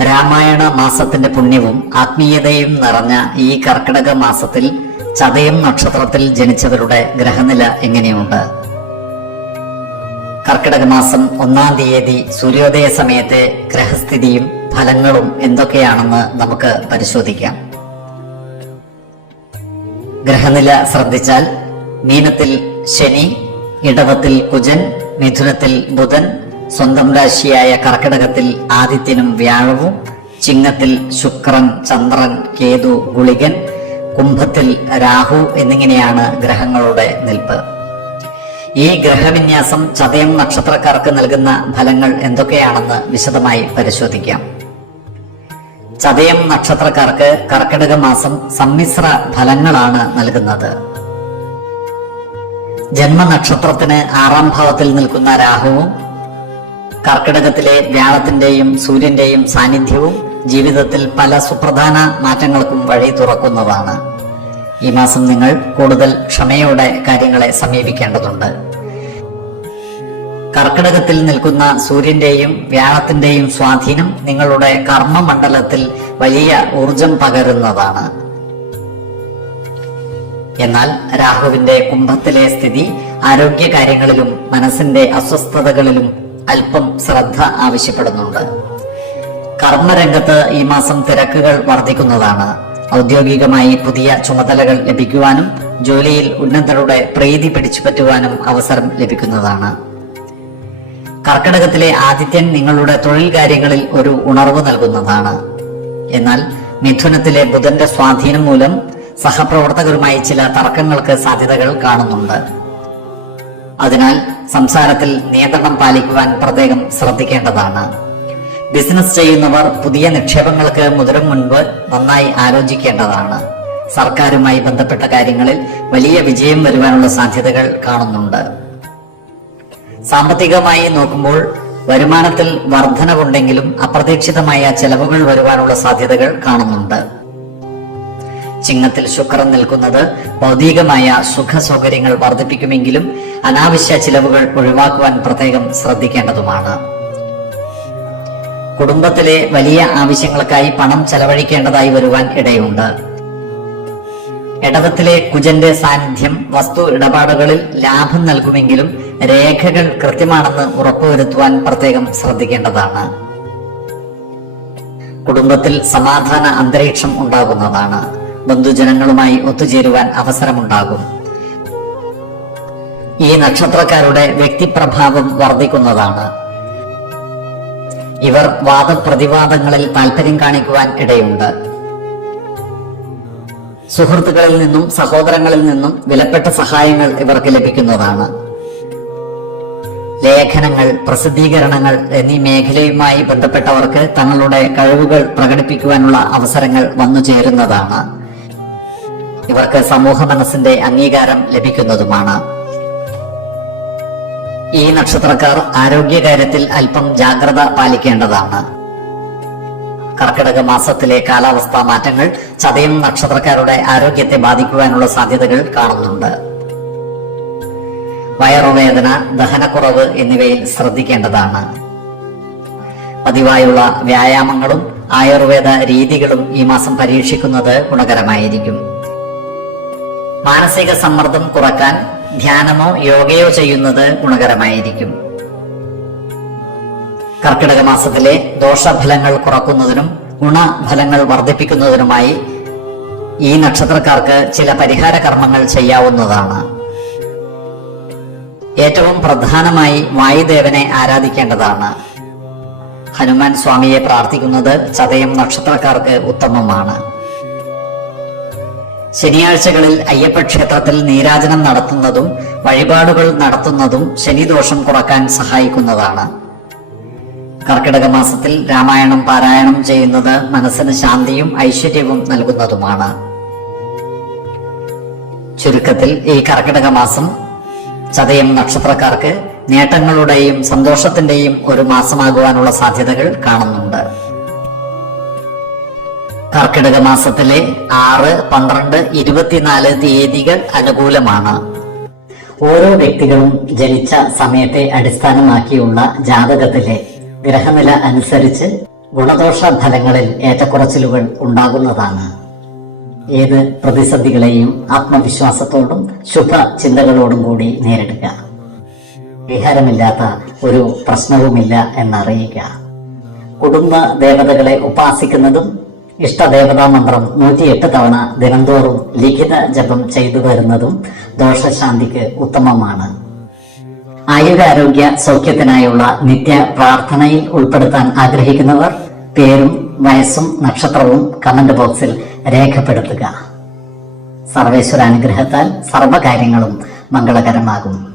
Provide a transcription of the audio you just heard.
രാമായണ മാസത്തിന്റെ പുണ്യവും ആത്മീയതയും നിറഞ്ഞ ഈ കർക്കിടക മാസത്തിൽ ചതയം നക്ഷത്രത്തിൽ ജനിച്ചവരുടെ ഗ്രഹനില എങ്ങനെയുണ്ട്? കർക്കിടക മാസം 1-ാം തീയതി സൂര്യോദയ സമയത്തെ ഗ്രഹസ്ഥിതിയും ഫലങ്ങളും എന്തൊക്കെയാണെന്ന് നമുക്ക് പരിശോധിക്കാം. ഗ്രഹനില ശ്രദ്ധിച്ചാൽ മീനത്തിൽ ശനി, ഇടവത്തിൽ കുജൻ, മിഥുനത്തിൽ ബുധൻ, സ്വന്തം രാശിയായ കർക്കിടകത്തിൽ ആദിത്യനും വ്യാഴവും, ചിങ്ങത്തിൽ ശുക്രൻ, ചന്ദ്രൻ, കേതു, ഗുളികൻ, കുംഭത്തിൽ രാഹു എന്നിങ്ങനെയാണ് ഗ്രഹങ്ങളുടെ നിൽപ്പ്. ഈ ഗ്രഹവിന്യാസം ചതയം നക്ഷത്രക്കാർക്ക് നൽകുന്ന ഫലങ്ങൾ എന്തൊക്കെയാണെന്ന് വിശദമായി പരിശോധിക്കാം. ചതയം നക്ഷത്രക്കാർക്ക് കർക്കിടക മാസം സമ്മിശ്ര ഫലങ്ങളാണ് നൽകുന്നത്. ജന്മനക്ഷത്രത്തിന് 6-ാം ഭാവത്തിൽ നിൽക്കുന്ന രാഹുവും കർക്കിടകത്തിലെ വ്യാഴത്തിന്റെയും സൂര്യന്റെയും സാന്നിധ്യവും ജീവിതത്തിൽ പല സുപ്രധാന മാറ്റങ്ങൾക്കും വഴി തുറക്കുന്നതാണ്. ഈ മാസം നിങ്ങൾ കൂടുതൽ ക്ഷമയോടെ കാര്യങ്ങളെ സമീപിക്കേണ്ടതുണ്ട്. കർക്കിടകത്തിൽ നിൽക്കുന്ന സൂര്യന്റെയും വ്യാഴത്തിന്റെയും സ്വാധീനം നിങ്ങളുടെ കർമ്മമണ്ഡലത്തിൽ വലിയ ഊർജം പകരുന്നതാണ്. എന്നാൽ രാഹുവിന്റെ കുംഭത്തിലെ സ്ഥിതി ആരോഗ്യകാര്യങ്ങളിലും മനസ്സിന്റെ അസ്വസ്ഥതകളിലും അല്പം ശ്രദ്ധ ആവശ്യപ്പെടുന്നുണ്ട്. കർമ്മരംഗത്ത് ഈ മാസം തിരക്കുകൾ വർദ്ധിക്കുന്നതാണ്. ഔദ്യോഗികമായി പുതിയ ചുമതലകൾ ലഭിക്കുവാനും ജോലിയിൽ ഉന്നതരുടെ പ്രീതി പിടിച്ചുപറ്റുവാനും അവസരം ലഭിക്കുന്നതാണ്. കർക്കിടകത്തിലെ ആദിത്യൻ നിങ്ങളുടെ തൊഴിൽ കാര്യങ്ങളിൽ ഒരു ഉണർവ് നൽകുന്നതാണ്. എന്നാൽ മിഥുനത്തിലെ ബുധന്റെ സ്വാധീനം മൂലം സഹപ്രവർത്തകരുമായി ചില തർക്കങ്ങൾക്ക് സാധ്യതകൾ കാണുന്നുണ്ട്. അതിനാൽ സംസാരത്തിൽ നിയന്ത്രണം പാലിക്കുവാൻ പ്രത്യേകം ശ്രദ്ധിക്കേണ്ടതാണ്. ബിസിനസ് ചെയ്യുന്നവർ പുതിയ നിക്ഷേപങ്ങൾക്ക് മുതിരും മുൻപ് നന്നായി ആലോചിക്കേണ്ടതാണ്. സർക്കാരുമായി ബന്ധപ്പെട്ട കാര്യങ്ങളിൽ വലിയ വിജയം വരുവാനുള്ള സാധ്യതകൾ കാണുന്നുണ്ട്. സാമ്പത്തികമായി നോക്കുമ്പോൾ വരുമാനത്തിൽ വർധനവുണ്ടെങ്കിലും അപ്രതീക്ഷിതമായ ചെലവുകൾ വരുവാനുള്ള സാധ്യതകൾ കാണുന്നുണ്ട്. ചിങ്ങത്തിൽ ശുക്രൻ നിൽക്കുന്നത് ഭൗതികമായ സുഖ സൗകര്യങ്ങൾ വർദ്ധിപ്പിക്കുമെങ്കിലും അനാവശ്യ ചിലവുകൾ ഒഴിവാക്കുവാൻ പ്രത്യേകം ശ്രദ്ധിക്കേണ്ടതുമാണ്. കുടുംബത്തിലെ വലിയ ആവശ്യങ്ങൾക്കായി പണം ചെലവഴിക്കേണ്ടതായി വരുവാൻ ഇടയുണ്ട്. ഇടവത്തിലെ കുജന്റെ സാന്നിധ്യം വസ്തു ഇടപാടുകളിൽ ലാഭം നൽകുമെങ്കിലും രേഖകൾ കൃത്യമാണെന്ന് ഉറപ്പുവരുത്തുവാൻ പ്രത്യേകം ശ്രദ്ധിക്കേണ്ടതാണ്. കുടുംബത്തിൽ സമാധാന അന്തരീക്ഷം ഉണ്ടാകുന്നതാണ്. ബന്ധുജനങ്ങളുമായി ഒത്തുചേരുവാൻ അവസരമുണ്ടാകും. ഈ നക്ഷത്രക്കാരുടെ വ്യക്തിപ്രഭാവം വർദ്ധിക്കുന്നതാണ്. ഇവർ വാദപ്രതിവാദങ്ങളിൽ താല്പര്യം കാണിക്കുവാൻ ഇടയുണ്ട്. സുഹൃത്തുക്കളിൽ നിന്നും സഹോദരങ്ങളിൽ നിന്നും വിലപ്പെട്ട സഹായങ്ങൾ ഇവർക്ക് ലഭിക്കുന്നതാണ്. ലേഖനങ്ങൾ, പ്രസിദ്ധീകരണങ്ങൾ എന്നീ മേഖലയുമായി ബന്ധപ്പെട്ടവർക്ക് തങ്ങളുടെ കഴിവുകൾ പ്രകടിപ്പിക്കുവാനുള്ള അവസരങ്ങൾ വന്നു ചേരുന്നതാണ്. ഇവർക്ക് സമൂഹ മനസ്സിന്റെ അംഗീകാരം ലഭിക്കുന്നതുമാണ്. ഈ നക്ഷത്രക്കാർ ആരോഗ്യകാര്യത്തിൽ അല്പം ജാഗ്രത പാലിക്കേണ്ടതാണ്. കർക്കിടക മാസത്തിലെ കാലാവസ്ഥാ മാറ്റങ്ങൾ ചതയം നക്ഷത്രക്കാരുടെ ആരോഗ്യത്തെ ബാധിക്കുവാനുള്ള സാധ്യതകൾ കാണുന്നുണ്ട്. വയറുവേദന, ദഹനക്കുറവ് എന്നിവയിൽ ശ്രദ്ധിക്കേണ്ടതാണ്. പതിവായുള്ള വ്യായാമങ്ങളും ആയുർവേദ രീതികളും ഈ മാസം പരീക്ഷിക്കുന്നത് ഗുണകരമായിരിക്കും. മാനസിക സമ്മർദ്ദം കുറക്കാൻ ധ്യാനമോ യോഗയോ ചെയ്യുന്നത് ഗുണകരമായിരിക്കും. കർക്കിടക മാസത്തിലെ ദോഷഫലങ്ങൾ കുറക്കുന്നതിനും ഗുണഫലങ്ങൾ വർദ്ധിപ്പിക്കുന്നതിനുമായി ഈ നക്ഷത്രക്കാർക്ക് ചില പരിഹാര കർമ്മങ്ങൾ ചെയ്യാവുന്നതാണ്. ഏറ്റവും പ്രധാനമായി വായുദേവനെ ആരാധിക്കേണ്ടതാണ്. ഹനുമാൻ സ്വാമിയെ പ്രാർത്ഥിക്കുന്നത് ചതയം നക്ഷത്രക്കാർക്ക് ഉത്തമമാണ്. ശനിയാഴ്ചകളിൽ അയ്യപ്പ ക്ഷേത്രത്തിൽ നീരാജനം നടത്തുന്നതും വഴിപാടുകൾ നടത്തുന്നതും ശനിദോഷം കുറക്കാൻ സഹായിക്കുന്നതാണ്. കർക്കിടക മാസത്തിൽ രാമായണം പാരായണം ചെയ്യുന്നത് മനസ്സിന് ശാന്തിയും ഐശ്വര്യവും നൽകുന്നതുമാണ്. ചുരുക്കത്തിൽ ഈ കർക്കിടക മാസം ചതയം നക്ഷത്രക്കാർക്ക് നേട്ടങ്ങളുടെയും സന്തോഷത്തിന്റെയും ഒരു മാസമാകുവാനുള്ള സാധ്യതകൾ കാണുന്നുണ്ട്. കർക്കിടക മാസത്തിലെ 6, 12, 24 തീയതികൾ അനുകൂലമാണ്. ഓരോ വ്യക്തികളും ജനിച്ച സമയത്തെ അടിസ്ഥാനമാക്കിയുള്ള ജാതകത്തിലെ ഗ്രഹനില അനുസരിച്ച് ഗുണദോഷ ഫലങ്ങളിൽ ഏറ്റക്കുറച്ചിലുകൾ ഉണ്ടാകുന്നതാണ്. ഏത് പ്രതിസന്ധികളെയും ആത്മവിശ്വാസത്തോടും ശുഭ ചിന്തകളോടും കൂടി നേരിടുക. വിഹാരമില്ലാത്ത ഒരു പ്രശ്നവുമില്ല എന്നറിയുക. കുടുംബ ദേവതകളെ ഉപാസിക്കുന്നതും ഇഷ്ടദേവതാ മന്ത്രം 108 തവണ ദിനംതോറും ലിഖിത ജപം ചെയ്തു വരുന്നതും ദോഷശാന്തിക്ക് ഉത്തമമാണ്. ആയുരാരോഗ്യ സൗഖ്യത്തിനായുള്ള നിത്യ പ്രാർത്ഥനയിൽ ഉൾപ്പെടുത്താൻ ആഗ്രഹിക്കുന്നവർ പേരും വയസ്സും നക്ഷത്രവും കമന്റ് ബോക്സിൽ രേഖപ്പെടുത്തുക. സർവേശ്വര അനുഗ്രഹത്താൽ സർവ്വകാര്യങ്ങളും മംഗളകരമാകും.